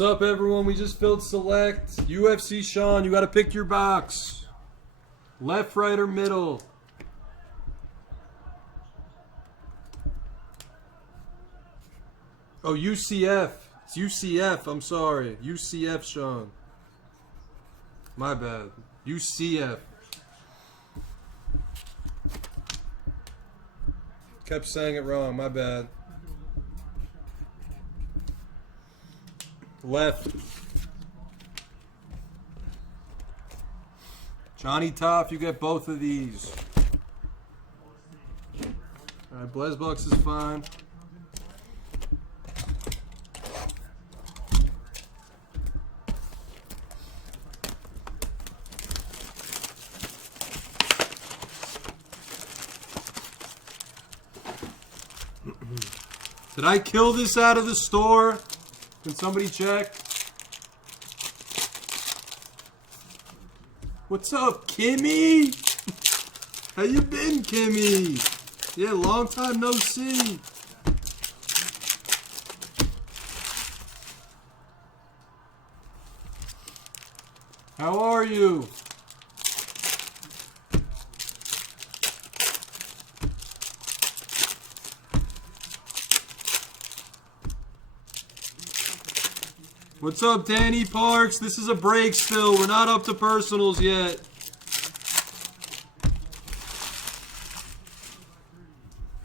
What's up, everyone? We just filled select. UFC Sean, you got to pick your box. Left, right, or middle. Oh, UCF. It's UCF. I'm sorry. UCF, Sean. My bad. UCF. Kept saying it wrong. My bad. Left. Johnny Toff, you get both of these. Alright, Blesbox is fine. Did I kill this out of the store? Can somebody check? What's up, Kimmy? How you been, Kimmy? Yeah, long time no see. How are you? What's up, Danny Parks? This is a break still. We're not up to personals yet.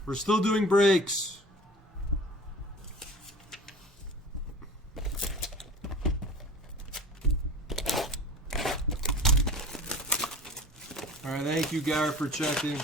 We're still doing breaks. All right, thank you, Garrett, for checking.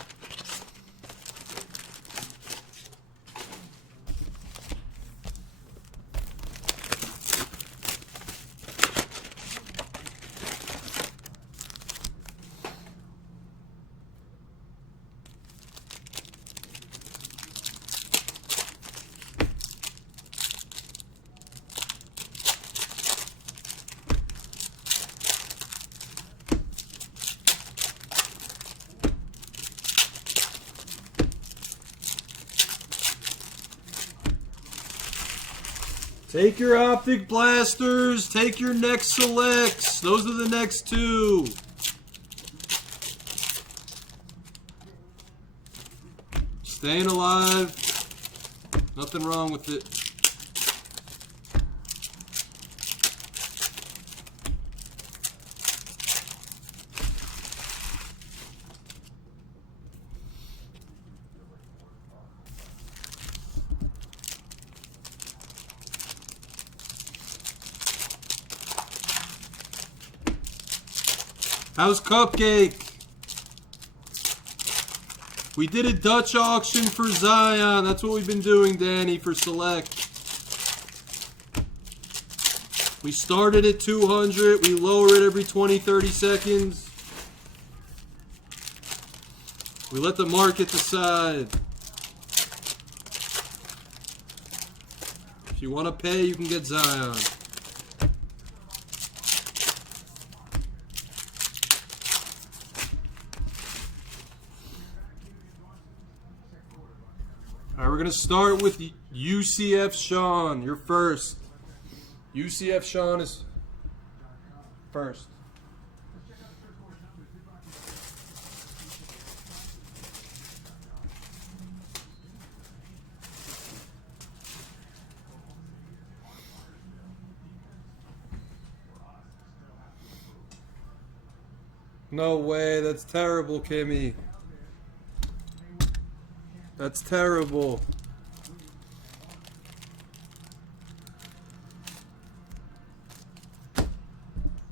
Take your optic blasters. Take your next selects. Those are the next two. Staying alive. Nothing wrong with it. How's Cupcake? We did a Dutch auction for Zion. That's what we've been doing, Danny, for Select. We started at 200. We lower it every 20, 30 seconds. We let the market decide. If you want to pay, you can get Zion. All right, we're going to start with UCF Sean. You're first. UCF Sean is first. No way, that's terrible, Kimmy. That's terrible.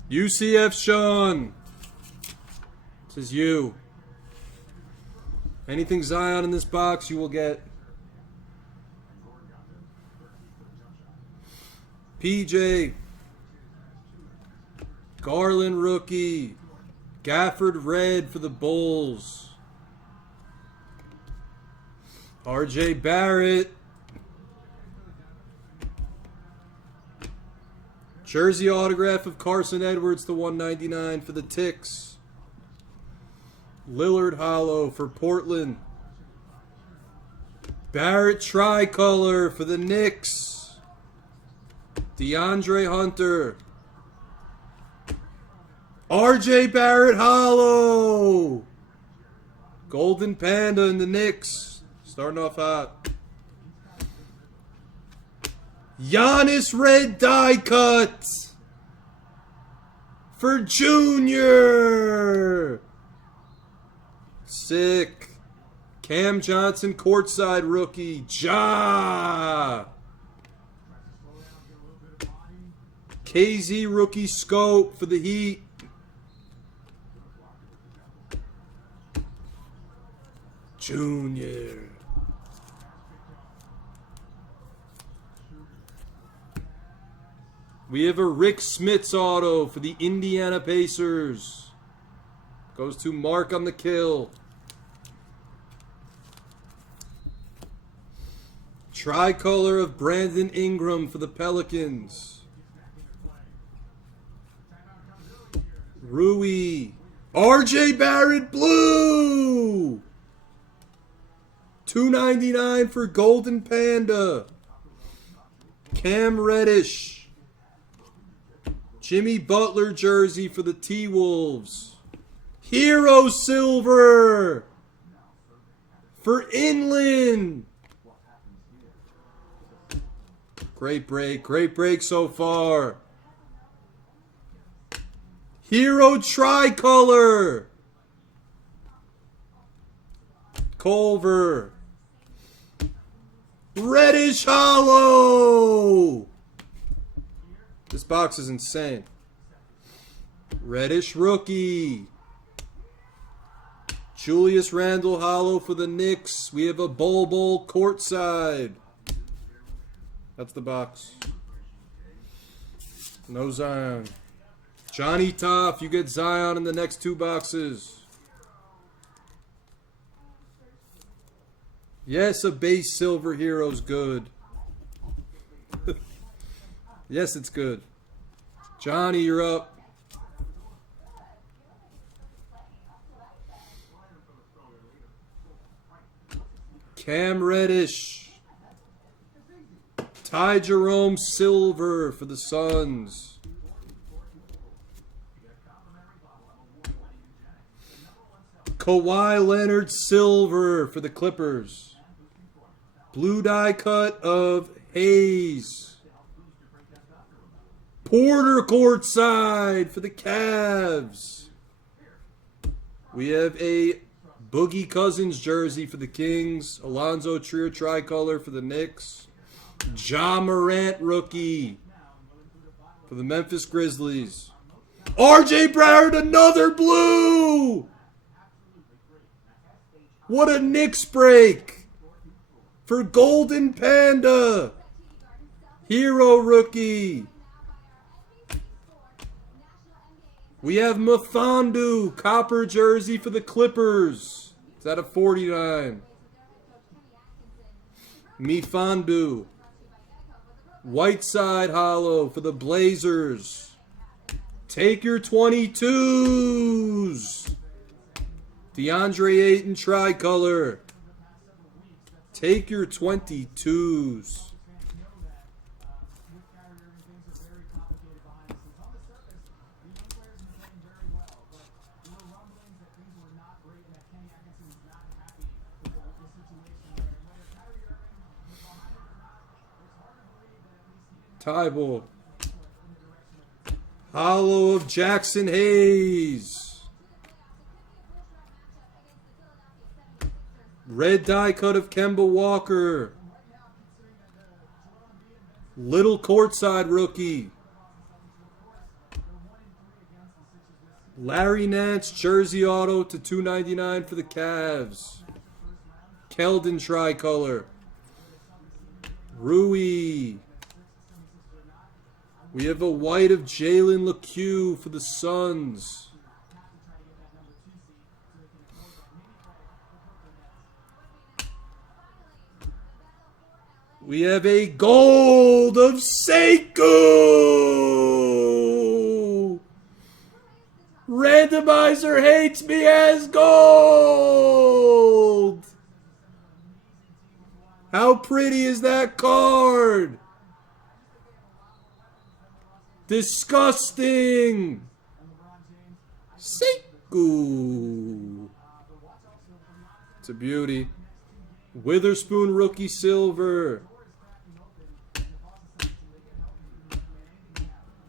UCF Sean. This is you. Anything Zion in this box, you will get. PJ. Garland rookie. Gafford red for the Bulls. RJ Barrett. Jersey autograph of Carson Edwards to 199 for the Ticks. Lillard hollow for Portland. Barrett tricolor for the Knicks. DeAndre Hunter. RJ Barrett Hollow. Golden Panda in the Knicks. Starting off hot. Giannis red die cut. For Junior. Sick. Cam Johnson courtside rookie. Ja. KZ rookie scope for the Heat. Junior. We have a Rick Smits auto for the Indiana Pacers. Goes to Mark on the kill. Tricolor of Brandon Ingram for the Pelicans. Rui. RJ Barrett blue. $2.99 for Golden Panda. Cam Reddish. Jimmy Butler jersey for the T-Wolves. Hero silver for Inland. Great break so far. Hero tricolor. Culver. Reddish hollow. This box is insane. Reddish rookie. Julius Randle hollow for the Knicks. We have a Bowl courtside. That's the box. No Zion. Johnny Toff, you get Zion in the next two boxes. Yes, a base silver hero's good. Yes, it's good. Johnny, you're up. Cam Reddish. Ty Jerome silver for the Suns. Kawhi Leonard silver for the Clippers. Blue die cut of Hayes. Porter courtside for the Cavs. We have a Boogie Cousins jersey for the Kings. Alonzo Trier tricolor for the Knicks. Ja Morant rookie for the Memphis Grizzlies. RJ Barrett another blue. What a Knicks break for Golden Panda. Hero rookie. We have Mfiondu, copper jersey for the Clippers. Is that a 49? Mfiondu. Whiteside hollow for the Blazers. Take your 22s. DeAndre Ayton tricolor. Take your 22s. Tybalt. Hollow of Jackson Hayes. Red die cut of Kemba Walker. Little courtside rookie. Larry Nance jersey auto to $2.99 for the Cavs. Keldon tricolor. Rui. We have a white of Jalen LeCue for the Suns. We have a gold of Sekou. Randomizer hates me as gold. How pretty is that card? Disgusting! Sekou. It's a beauty. Witherspoon rookie silver.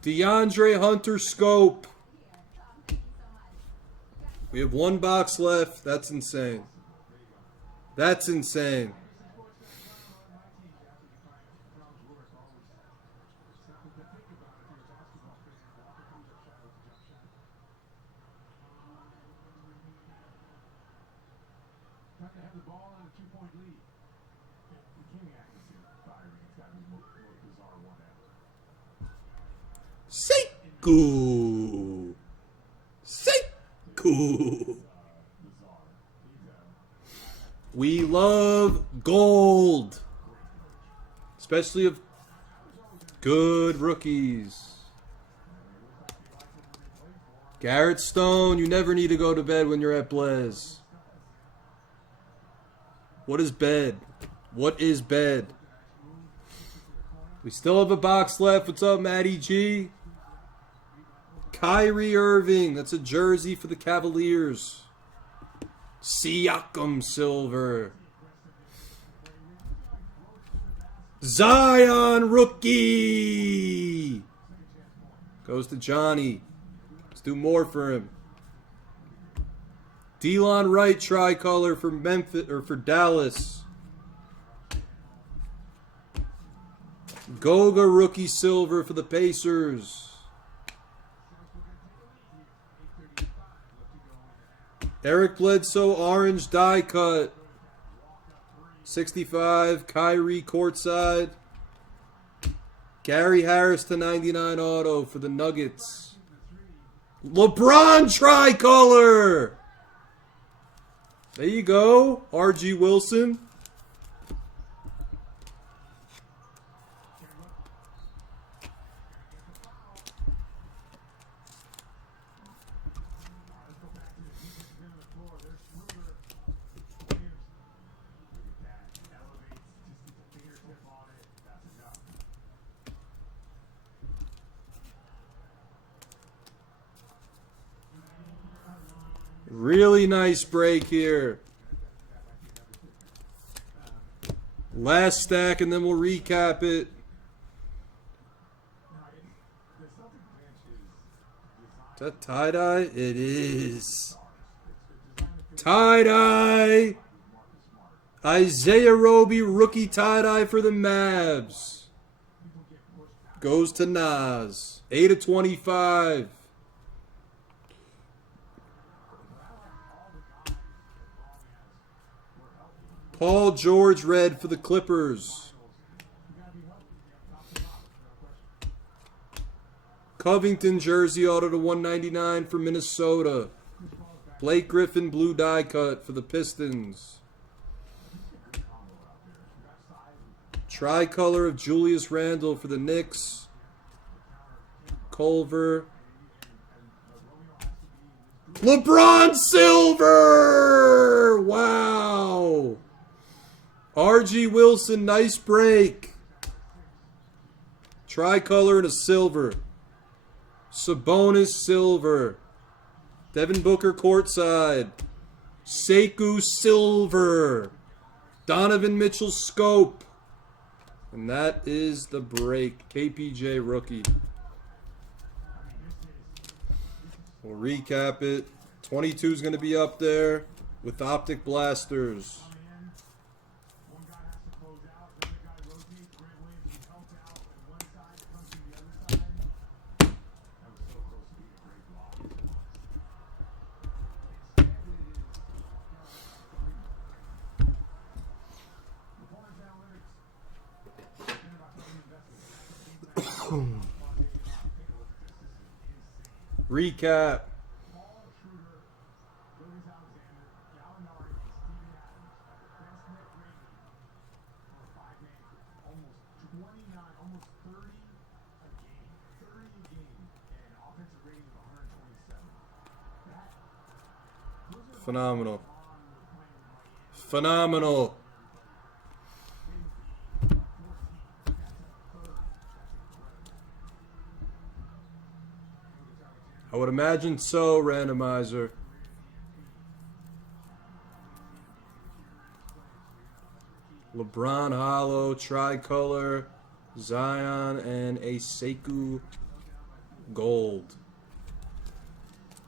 DeAndre Hunter scope. We have one box left. That's insane. That's insane. Sekou. Sekou. We love gold. Especially of good rookies. Garrett Stone, you never need to go to bed when you're at Blaze. What is bed? What is bed? We still have a box left. What's up, Matty G? Kyrie Irving. That's a jersey for the Cavaliers. Siakam silver. Zion rookie. Goes to Johnny. Let's do more for him. Delon Wright tricolor for Memphis or for Dallas. Goga rookie silver for the Pacers. Eric Bledsoe orange die cut. 65 Kyrie courtside. Gary Harris to 99 auto for the Nuggets. LeBron tricolor. There you go. RG Wilson. Really nice break here. Last stack and then we'll recap it. Is that tie-dye? It is. Tie-dye. Isaiah Roby rookie tie-dye for the Mavs. Goes to Nas. 8/25. Paul George red for the Clippers. Covington jersey auto to 199 for Minnesota. Blake Griffin blue die cut for the Pistons. Tricolor of Julius Randle for the Knicks. Culver. LeBron silver! Wow! RG Wilson, nice break. Tricolor and a silver. Sabonis silver. Devin Booker courtside. Sekou silver. Donovan Mitchell scope. And that is the break. KPJ rookie. We'll recap it. 22 is going to be up there with optic blasters. Recap. Phenomenal. Phenomenal. I would imagine so, randomizer. LeBron Hollow, Tricolor, Zion, and a Sekou Gold.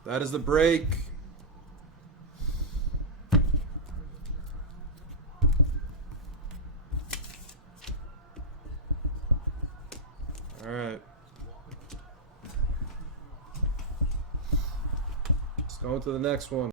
That is the break. All right. Let's go to the next one.